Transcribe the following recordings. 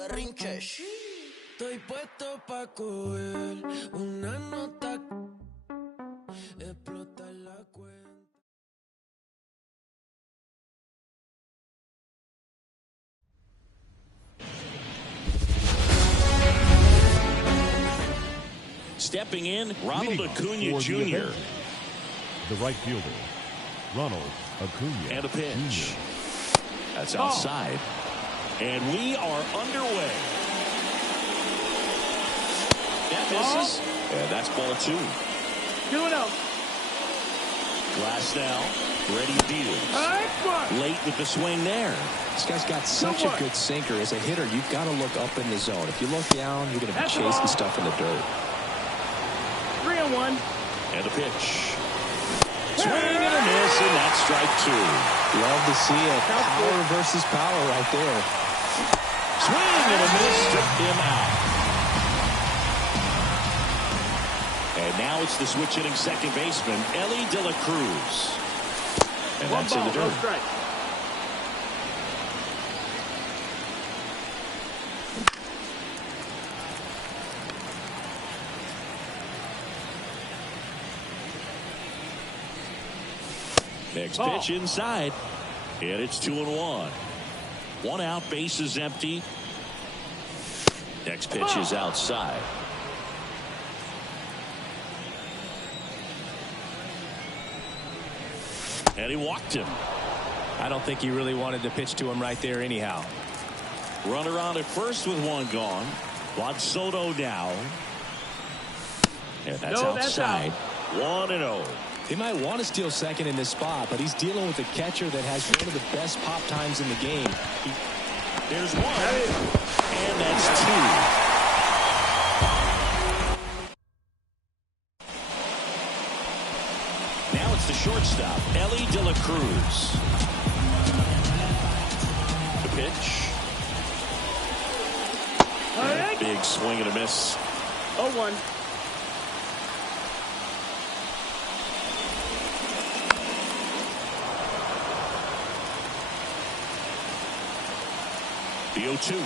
berrinche. Estoy puesto pa' coger una nota, explotar la cuenta. Stepping in, Ronald Acuna Jr. The right fielder, Ronald Acuna. And a pitch. That's outside. And we are underway. That misses. And that's ball 2. 2-0. Glass now. Ready deals. Late with the swing there. This guy's got such a good sinker. As a hitter, you've got to look up in the zone. If you look down, you're going to be chasing stuff in the dirt. 3-1. And a pitch. Swing and a miss, and that's strike 2. Love to see it. Power versus power right there. Swing and a miss, stripped him out. And now it's the switch hitting second baseman, Ellie De La Cruz. And that's in the dirt. Next pitch inside, and it's 2-1. 1 out, bases empty. Next pitch is outside. And he walked him. I don't think he really wanted to pitch to him right there anyhow. Runner on at first with 1 gone. Juan Soto now. And that's outside. 1-0. He might want to steal second in this spot, but he's dealing with a catcher that has one of the best pop times in the game. There's 1. And that's 2. Now it's the shortstop, Ellie De La Cruz. The pitch. And a big swing and a miss. 0-1. The 0-2.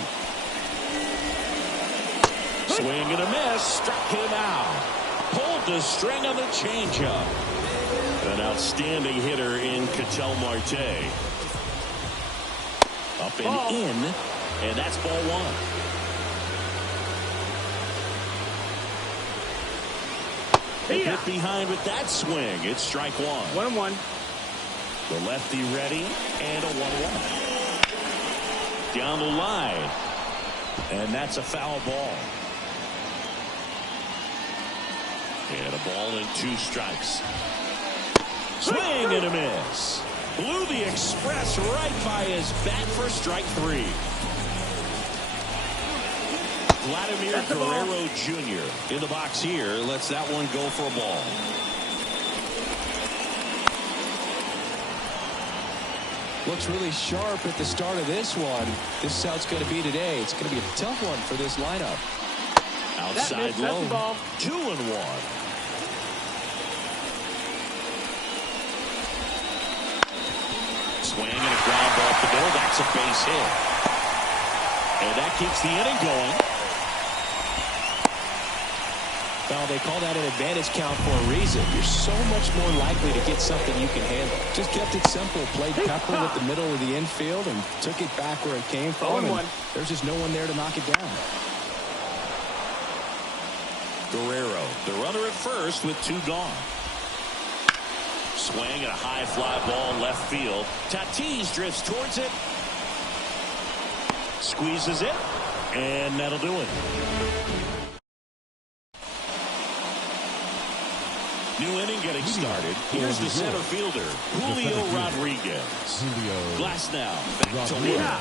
Swing and a miss. Struck him out. Pulled the string on the changeup. An outstanding hitter in Ketel Marte. Up and in. And that's ball 1. They hit behind with that swing. It's strike 1. 1-1. The lefty ready. And a 1-1. Down the line, and that's a foul ball. And a ball and 2 strikes. Swing and a miss. Blew the express right by his bat for strike 3. Vladimir Guerrero Jr. in the box here. Lets that one go for a ball. Looks really sharp at the start of this one. This is how it's going to be today. It's going to be a tough one for this lineup. Outside low. 2-1. Swing and a ground ball up the middle. That's a base hit. And that keeps the inning going. Well, they call that an advantage count for a reason. You're so much more likely to get something you can handle. Just kept it simple. Played Pepper with the middle of the infield and took it back where it came from. And there's just no one there to knock it down. Guerrero, the runner at first with 2 gone. Swing and a high fly ball left field. Tatis drifts towards it. Squeezes it. And that'll do it. New inning getting started. Here's the center fielder, Julio Rodriguez. Glass now, back to work.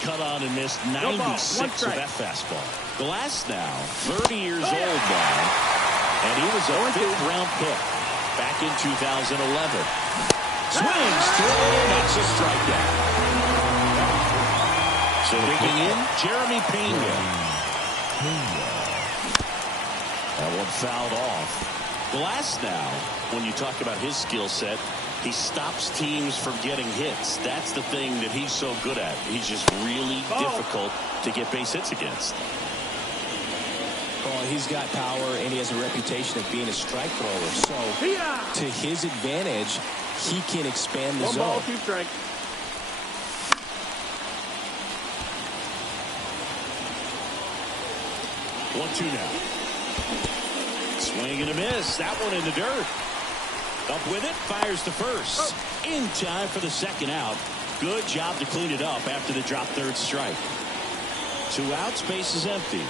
Cut on and missed 96 of that fastball. Glass now, 30 years old now. And he was a 5th-round pick back in 2011. Swings through, that's a strikeout. So digging in, Jeremy Pena. That one fouled off. Glass now, when you talk about his skill set, He stops teams from getting hits. That's the thing that he's so good at. He's just really difficult to get base hits against. Well, he's got power, and he has a reputation of being a strike thrower. So, to his advantage, he can expand the zone. 1 ball, 2 strikes. 1-2 now. Swing and a miss. That one in the dirt. Up with it, fires to first. In time for the second out. Good job to clean it up after the drop third strike. 2 outs, base is empty.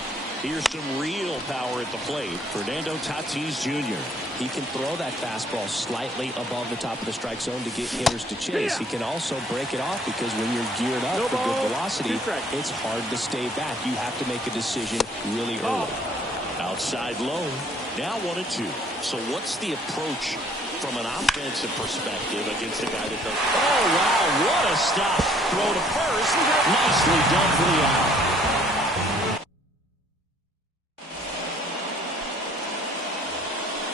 Here's some real power at the plate. Fernando Tatis Jr. He can throw that fastball slightly above the top of the strike zone to get hitters to chase. He can also break it off because when you're geared up for good velocity, it's hard to stay back. You have to make a decision really early. Outside low. Now 1-2. So what's the approach from an offensive perspective against a guy that does? Oh, wow, what a stop. Throw to first. Nicely done for the out.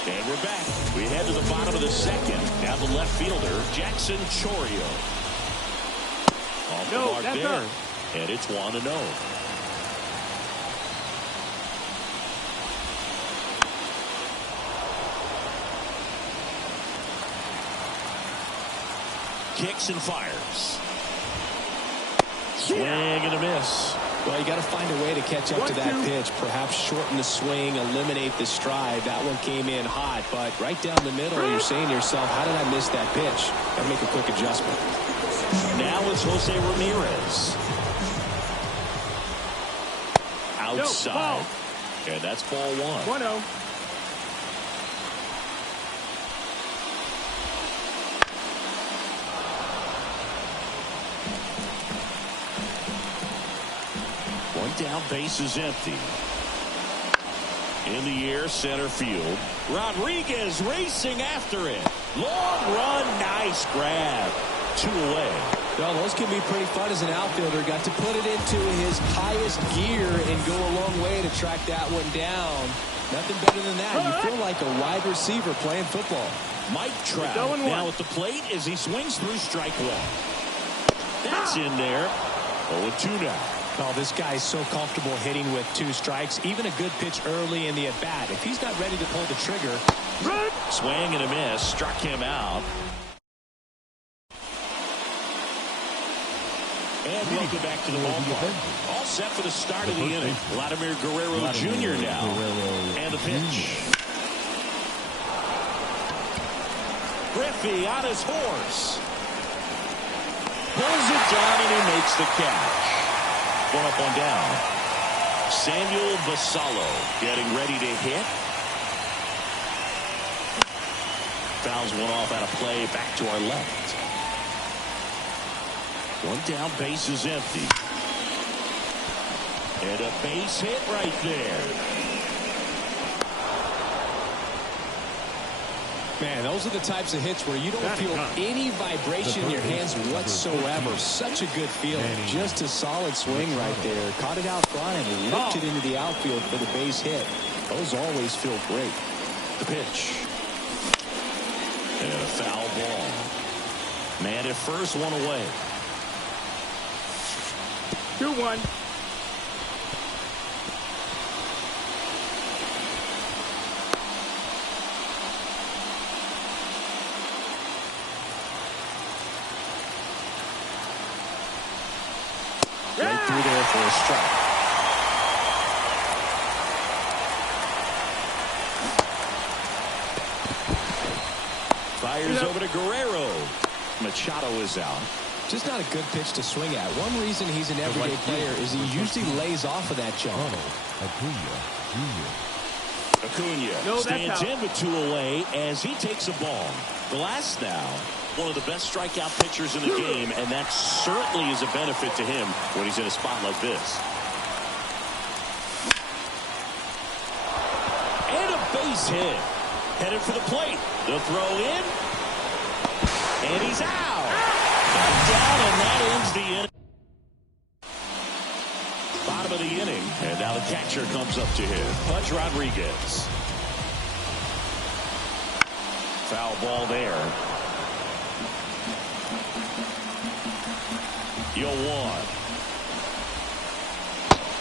And we're back. We head to the bottom of the second. Now the left fielder, Jackson Chourio. Off the mark there. And it's 1-0. Kicks and fires. Swing and a miss. Well, you got to find a way to catch up to that pitch. Perhaps shorten the swing, eliminate the stride. That one came in hot, but right down the middle, you're saying to yourself, how did I miss that pitch? Got to make a quick adjustment. Now it's Jose Ramirez. Outside. And that's ball 1. 1-0. Down, base is empty. In the air, center field. Rodriguez racing after it. Long run, nice grab. 2 away. Well, those can be pretty fun as an outfielder. Got to put it into his highest gear and go a long way to track that one down. Nothing better than that. You feel like a wide receiver playing football. Mike Trout now at the plate as he swings through strike 1. That's in there. 0-2 now. Oh, this guy's so comfortable hitting with 2 strikes. Even a good pitch early in the at-bat. If he's not ready to pull the trigger. Swing and a miss. Struck him out. And welcome back to the ballpark. All set for the start of the inning. Vladimir Guerrero Jr. now. And the pitch. Griffey on his horse. Pulls it down and he makes the catch. 1 up, 1 down. Samuel Basallo getting ready to hit. Fouls one off out of play. Back to our left. 1 down, base is empty. And a base hit right there. Man, those are the types of hits where you don't feel any vibration in your hands whatsoever. Such a good feeling. Just a solid swing right there. Caught it out front and looked it into the outfield for the base hit. Those always feel great. The pitch. And a foul ball. Man at first, 1 away. 2-1. Right through there for a strike. Fires over to Guerrero. Machado is out. Just not a good pitch to swing at. One reason he's an everyday player is he usually lays off of that jump. Acuna stands in with 2 away as he takes a ball. Glass now, one of the best strikeout pitchers in the game, and that certainly is a benefit to him when he's in a spot like this. And a base hit. Headed for the plate. The throw in. And he's out. Down, and that ends the inning. Bottom of the inning, and now the catcher comes up to him. Pudge Rodriguez. Foul ball there. 0-1.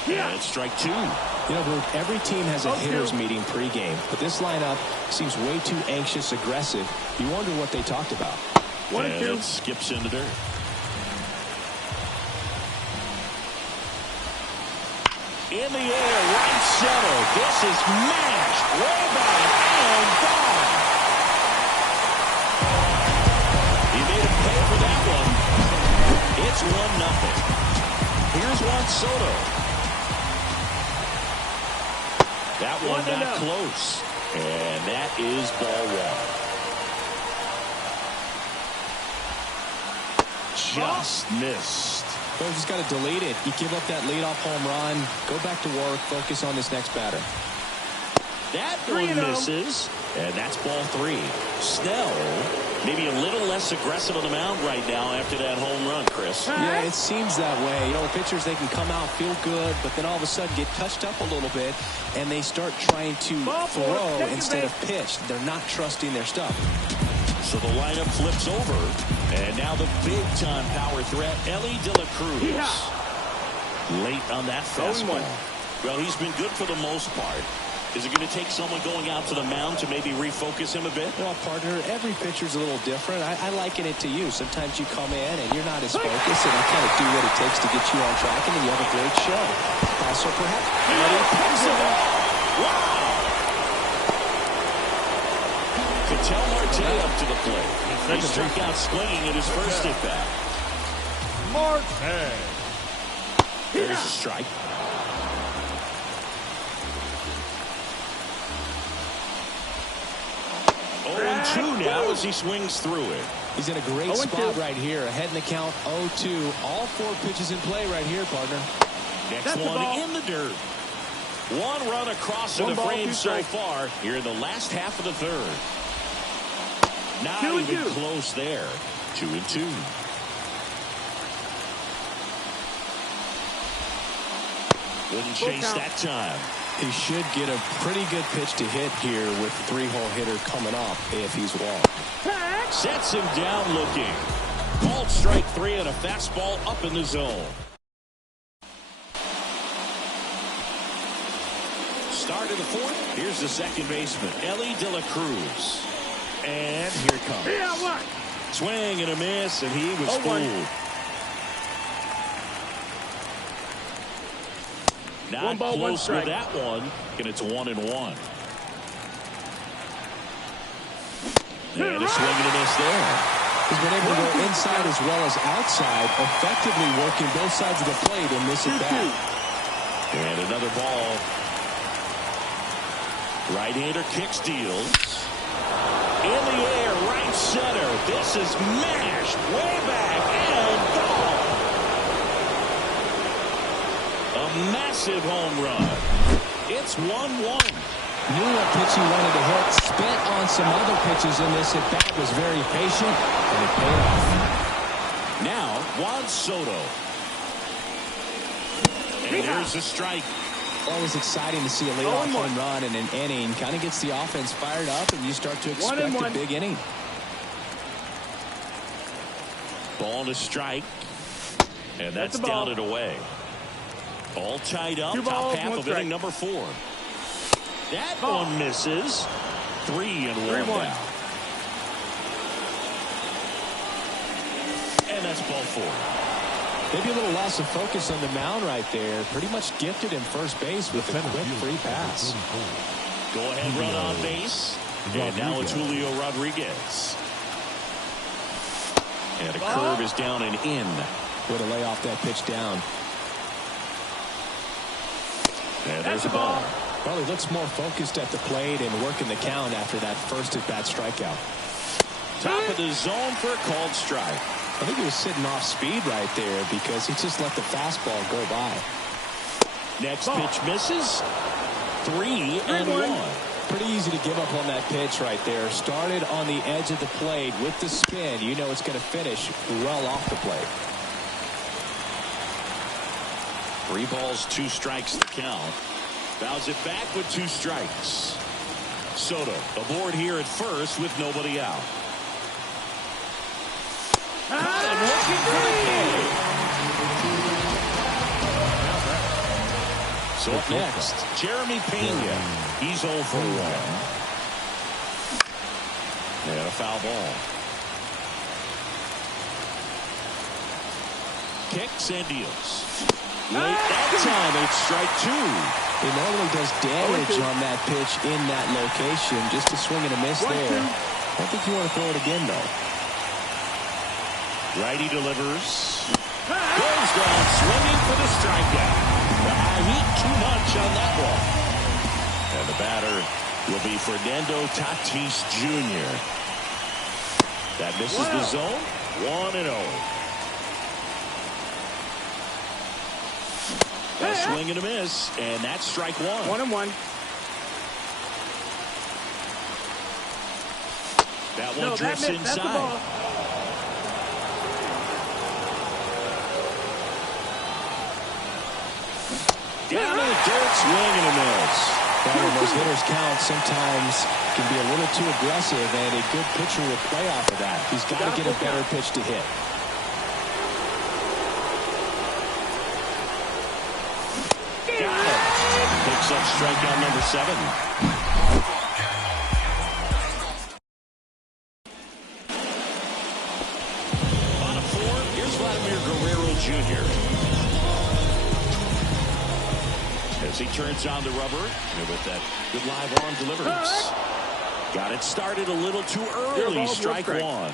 And it's strike 2. You know, Luke, every team has a hitters meeting pregame, but this lineup seems way too anxious, aggressive. You wonder what they talked about. And it skips into dirt. In the air, right center. This is mashed way back and gone. He made him pay for that one. It's 1-0. Here's Juan Soto. That one not close. And that is ball 1. Just missed. Well, just got to delete it. You give up that leadoff home run. Go back to work. Focus on this next batter. That one misses. And that's ball 3. Snell, maybe a little less aggressive on the mound right now after that home run, Chris. Yeah, it seems that way. You know, pitchers, they can come out, feel good, but then all of a sudden get touched up a little bit, and they start trying to throw instead of pitch. They're not trusting their stuff. So the lineup flips over, and now the big-time power threat, Elly De La Cruz. Late on that fastball. Well, he's been good for the most part. Is it going to take someone going out to the mound to maybe refocus him a bit? Well, partner, every pitcher's a little different. I liken it to you. Sometimes you come in and you're not as focused, and I kind of do what it takes to get you on track, and then you have a great show. So perhaps... Wow! Ketel Marte up to the plate. He struck out swinging at his first at-bat. Marte. There's a strike. 0-2 now as he swings through it. He's in a great spot right here. Ahead in the count, 0-2. All 4 pitches in play right here, partner. Next one in the dirt. One run across to the frame so far here in the last half of the third. Not even close there. 2-2. Wouldn't chase that time. He should get a pretty good pitch to hit here with the 3-hole hitter coming up if he's walked. Sets him down looking. Called strike 3 and a fastball up in the zone. Start of the 4th. Here's the second baseman, Elly De La Cruz. And here it comes. Swing and a miss, and he was fooled. Not close with that one, and it's 1-1. And a swing and a miss there. He's been able to go inside as well as outside, effectively working both sides of the plate and miss it back. And another ball. Right-hander kicks, deals. In the air, right center. This is mashed way back and gone. A massive home run. It's 1-1. Knew what pitch he wanted to hit. Spent on some other pitches in this at bat. Was very patient, and it paid off. Now, Juan Soto. And there's a strike. Always exciting to see a leadoff home run in an inning. Kind of gets the offense fired up, and you start to expect a big inning. Ball to strike. And that's down and away. All tied up. Top half of inning number 4. That one misses. 3-1 down. And that's ball 4. Maybe a little loss of focus on the mound right there. Pretty much gifted in first base with a quick free pass. Go ahead, run on base. And now it's Julio Rodriguez. And a curve is down and in. Way to lay off that pitch down. And there's a ball. Well, he looks more focused at the plate and working the count after that first at-bat strikeout. Top of the zone for a called strike. I think he was sitting off speed right there because he just let the fastball go by. Next pitch misses. 3-1. Pretty easy to give up on that pitch right there. Started on the edge of the plate with the spin. You know it's going to finish well off the plate. 3 balls, 2 strikes to count. Fouls it back with 2 strikes. Soto aboard here at first with nobody out. Caught him looking for the So up next, Jeremy Pena. He's 0 for 1. And a foul ball. Kicks and deals. Late that time, it's strike 2. He normally does damage on that pitch in that location. Just a swing and a miss there. I don't think you want to throw it again, though. Righty delivers. Goes down swinging for the strikeout. Heat too much on that one. And the batter will be Fernando Tatis Jr. That misses the zone. 1-0. A swing and a miss, and that's strike 1. 1-1. That one drifts inside. Down in the dirt, swing and a miss. Well, when those hitters count, sometimes can be a little too aggressive, and a good pitcher will play off of that. He's got to get a better pitch to hit. Got it. Picks up strikeout number 7. Bottom 4, here's Vladimir Guerrero Jr. As he turns on the rubber, and with that good live arm delivers. Got it started a little too early. Strike 1.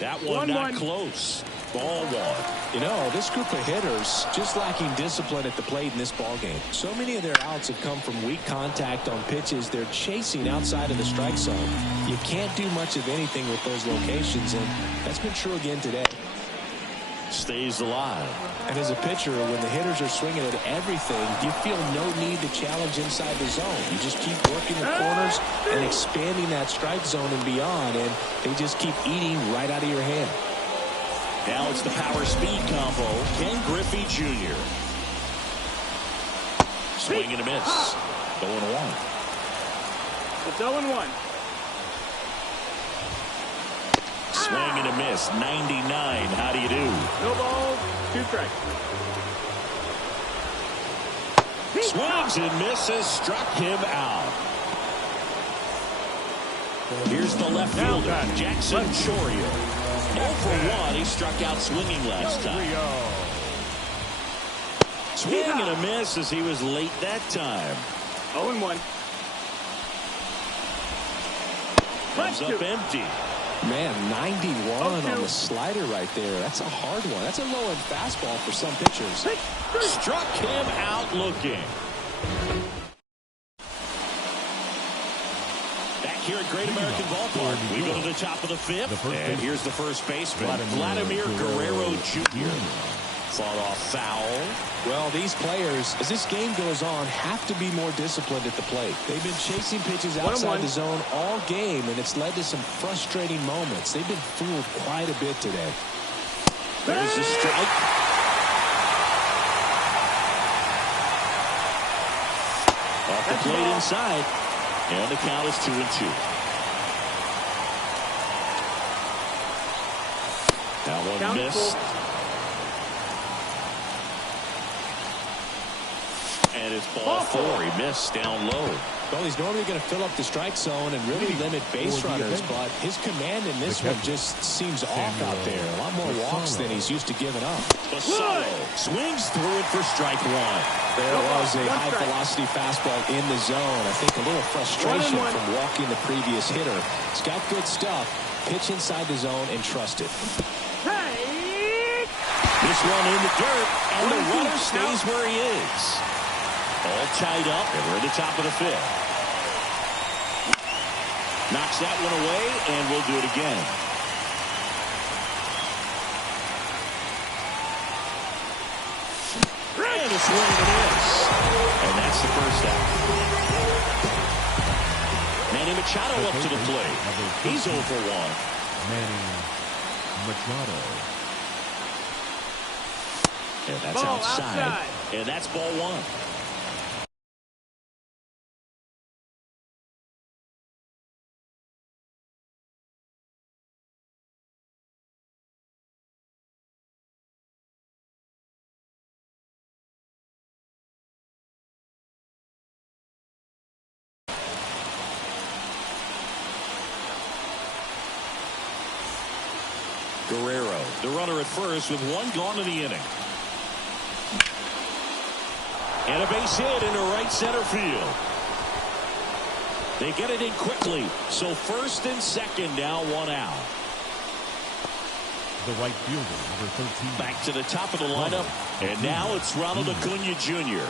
That one not close. Ball 1. You know, this group of hitters just lacking discipline at the plate in this ball game. So many of their outs have come from weak contact on pitches they're chasing outside of the strike zone. You can't do much of anything with those locations, and that's been true again today. Stays alive. And as a pitcher, when the hitters are swinging at everything, you feel no need to challenge inside the zone. You just keep working the corners and expanding that strike zone and beyond, and they just keep eating right out of your hand. Now it's the power-speed combo. Ken Griffey Jr. Swing and a miss. 0-1. It's 0-1. Swing and a miss. 99. How do you do? No balls, 2 strikes. Swings and misses. Struck him out. Here's the left fielder, Jackson Chourio. 0 for 1. He struck out swinging last time. Swing and a miss as he was late that time. 0-1. Comes up empty. Man, 91 on the slider right there. That's a hard one. That's a low-end fastball for some pitchers. Struck him out looking. Back here at Great American Ballpark, we go to the top of the 5th. And here's the first baseman, Vladimir Guerrero Jr. Fought off foul. Well, these players, as this game goes on, have to be more disciplined at the plate. They've been chasing pitches outside the zone all game, and it's led to some frustrating moments. They've been fooled quite a bit today. There's the strike. Off the plate inside. And the count is 2-2. That one missed. And it's ball 4. He missed down low. Well, he's normally going to fill up the strike zone and really limit base runners, but his command in this one just seems off out there. A lot more walks than he's used to giving up. Basallo swings through it for strike 1. There was a high-velocity fastball in the zone. I think a little frustration from walking the previous hitter. He's got good stuff. Pitch inside the zone and trust it. This one in the dirt, and the runner stays where he is. All tied up, and we're at the top of the 5th. Knocks that one away, and we'll do it again. And a swing and a miss. And that's the first out. Manny Machado up to the plate. He's 0 for 1. Manny Machado. And that's outside. And that's ball 1. Guerrero, the runner at first with one gone in the inning. And a base hit into right center field. They get it in quickly. So first and second now, one out. The right fielder, number 13. Back to the top of the lineup. And now it's Ronald Acuna Jr.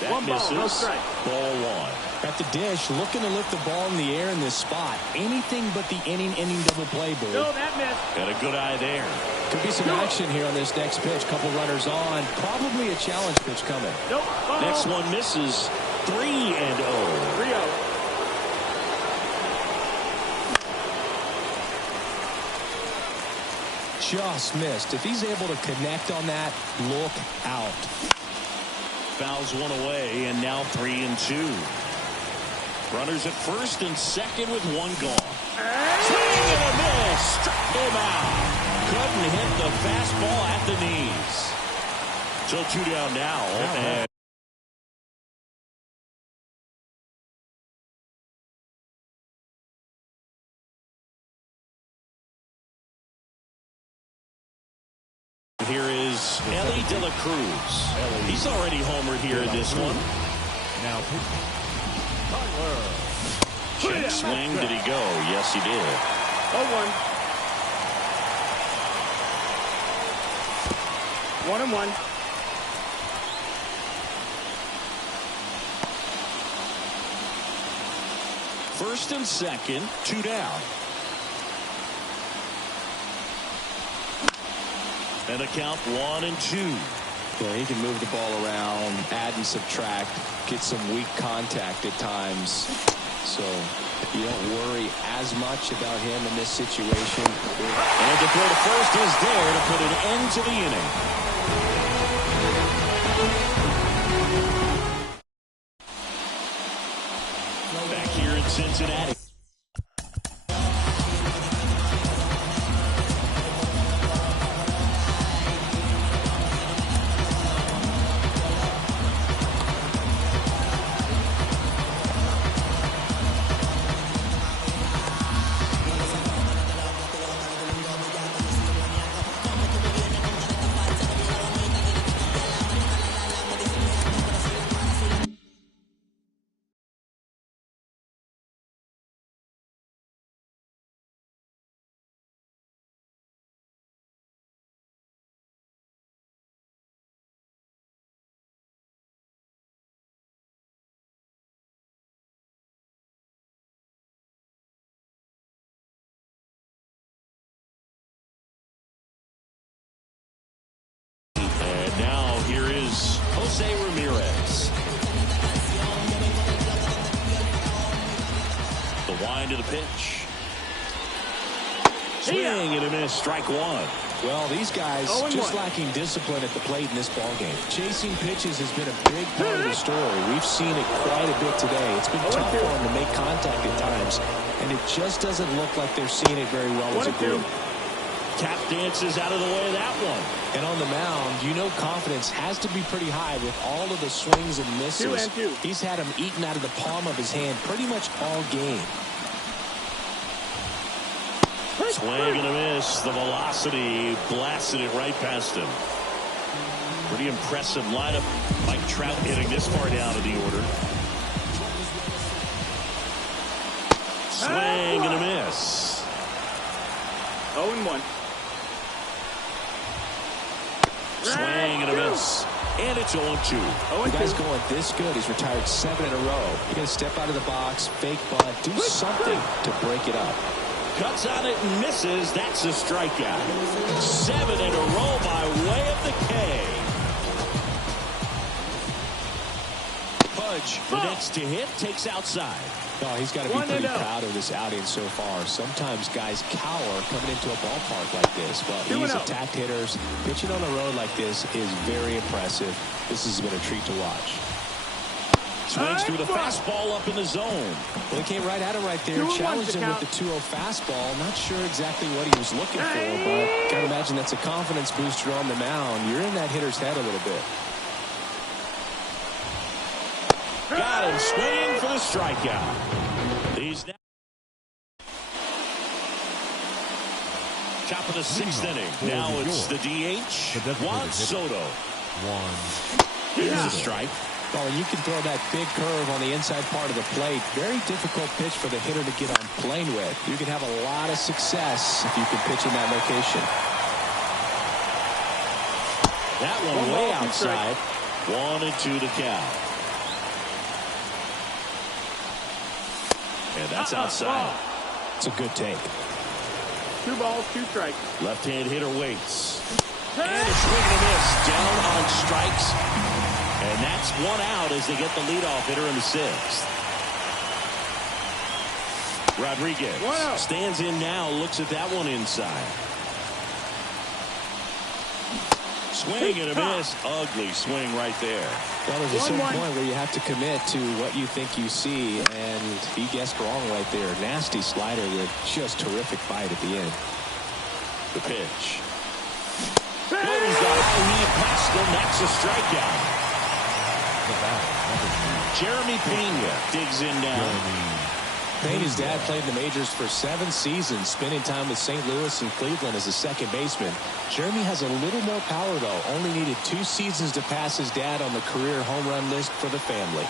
That One ball, misses. no strike. Ball one. At the dish, looking to lift the ball in the air in this spot. Anything but the inning double play, Boo. No, that missed. Got a good eye there. Could be some action here on this next pitch. Couple runners on. Probably a challenge pitch coming. Nope. Ball. Next one misses. 3-0. 3-0. Just missed. If he's able to connect on that, look out. Fouls one away, and now 3-2. Runners at first and second with one gone. Swing and a miss. Struck him out. Couldn't hit the fastball at the knees. So 2 down now. And here is Ellie De La Cruz. He's already homered here in this one. Now pitching. Tyler. Check swing. Did he go? Yes, he did. 0-1. 1-1. First and second, 2 down. And a count 1-2. Yeah, he can move the ball around, add and subtract, get some weak contact at times. So you don't worry as much about him in this situation. And the throw to first is there to put an end to the inning. Back here in Cincinnati. Now here is Jose Ramirez. The wind of the pitch. Swing and a miss. Strike one. Well, these guys just lacking discipline at the plate in this ballgame. Chasing pitches has been a big part of the story. We've seen it quite a bit today. It's been tough for them to make contact at times, and it just doesn't look like they're seeing it very well as a group. Cap dances out of the way of that one. And on the mound, you know confidence has to be pretty high with all of the swings and misses. 2-2. He's had them eaten out of the palm of his hand pretty much all game. Swing and a miss. The velocity blasted it right past him. Pretty impressive lineup. Mike Trout hitting this far down in the order. Swing and a miss. 0-1. Swing and a miss. And it's 0-2. The guy's going this good. He's retired 7 in a row. You got to step out of the box, fake bunt, do something to break it up. Cuts on it and misses. That's a strikeout. 7 in a row by way of the K. Pudge, the next to hit, takes outside. Oh, he's got to be pretty proud of this outing so far. Sometimes guys cower coming into a ballpark like this, but he's attacked hitters. Pitching on the road like this is very impressive. This has been a treat to watch. Swings through the fastball up in the zone. Well, he came right at him right there, challenged him with the 2-0 fastball. Not sure exactly what he was looking for, but gotta imagine that's a confidence booster on the mound. You're in that hitter's head a little bit. Got him swinging for the strikeout. He's now. Top of the 6th inning. Now it's the DH, Juan Soto. Here's a strike. Oh, you can throw that big curve on the inside part of the plate. Very difficult pitch for the hitter to get on plane with. You can have a lot of success if you can pitch in that location. That one way outside. 1-2 to count. And that's outside. It's a good take. 2 balls, 2 strikes. Left-hand hitter waits. And a swing and a miss. Down on strikes. And that's 1 out as they get the leadoff hitter in the 6th. Rodriguez stands in now, looks at that one inside. Swing and a miss. Ugly swing right there. Well, there's a certain point where you have to commit to what you think you see, and he guessed wrong right there. Nasty slider with just terrific bite at the end. The pitch. Goes the high past him. That's a strikeout. Jeremy Pena digs in now. Pena's dad played in the majors for 7 seasons, spending time with St. Louis and Cleveland as a second baseman. Jeremy has a little more power, though. Only needed 2 seasons to pass his dad on the career home run list for the family.